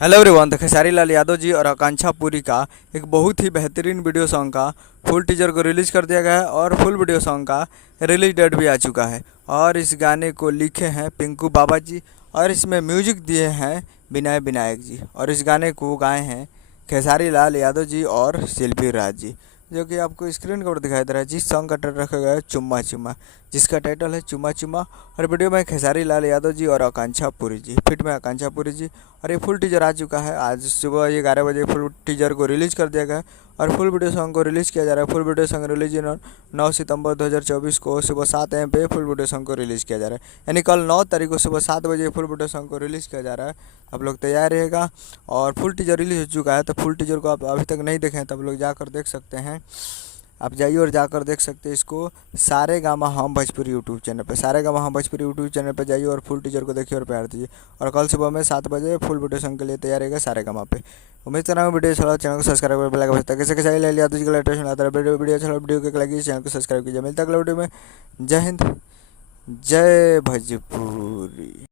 Hello everyone, तो खेसारी लाल यादव जी और आकांक्षा पुरी का एक बहुत ही बेहतरीन वीडियो सॉन्ग का फुल टीजर को रिलीज़ कर दिया गया है और फुल वीडियो सॉन्ग का रिलीज डेट भी आ चुका है। और इस गाने को लिखे हैं पिंकू बाबा जी और इसमें म्यूजिक दिए हैं विनय विनायक जी और इस गाने को गाए हैं खेसारी लाल यादव जी और शिल्पी राज जी, जो कि आपको स्क्रीन के ऊपर दिखाई दे रहा है। जिस सॉन्ग का टाइटल रखा गया है चुम्मा चुम्मा, जिसका टाइटल है चुम्मा चुम्मा। और वीडियो में खेसारी लाल यादव जी और आकांक्षा पुरी जी, फिट में आकांक्षा पुरी जी। और ये फुल टीजर आ चुका है। आज सुबह 11 बजे फुल टीजर को रिलीज़ कर दिया गया है और फुल वीडियो सॉन्ग को रिलीज़ किया जा रहा है। फुल वीडियो सॉन्ग रिलीज 9 सितंबर 2024 को सुबह 7 AM पे फुल वीडियो सॉन्ग को रिलीज़ किया जा रहा है। यानी कल 9 तारीख को सुबह 7 बजे फुल वीडियो सॉन्ग को रिलीज़ किया जा रहा है। आप लोग तैयार रहेगा। और फुल टीजर रिलीज हो चुका है, तो फुल टीजर को आप अभी तक नहीं देखें हैं तो आप लोग जाकर देख सकते हैं। आप जाइए और जाकर देख सकते हैं इसको सारे गामा हम भोजपुरी यूट्यूब चैनल पे, सारे गामा हम भोजपुरी यूट्यूब चैनल पे जाइए और फुल टीजर को देखिए और प्यार दीजिए। और कल सुबह में 7 बजे फुल वीडियो सॉन्ग के लिए तैयार रहेगा सारे गामा पे। उम्मीद कर रहा हूँ वीडियो चला, चैनल को सब्सक्राइब कर बेल आइकन बजता है। कैसे कैसे ले लिया तो जी लेटेस्ट आता है वीडियो चला, वीडियो के लगी चैनल को सब्सक्राइब कीजिए। मिलता है अगले वीडियो में। जय हिंद, जय भोजपुरी।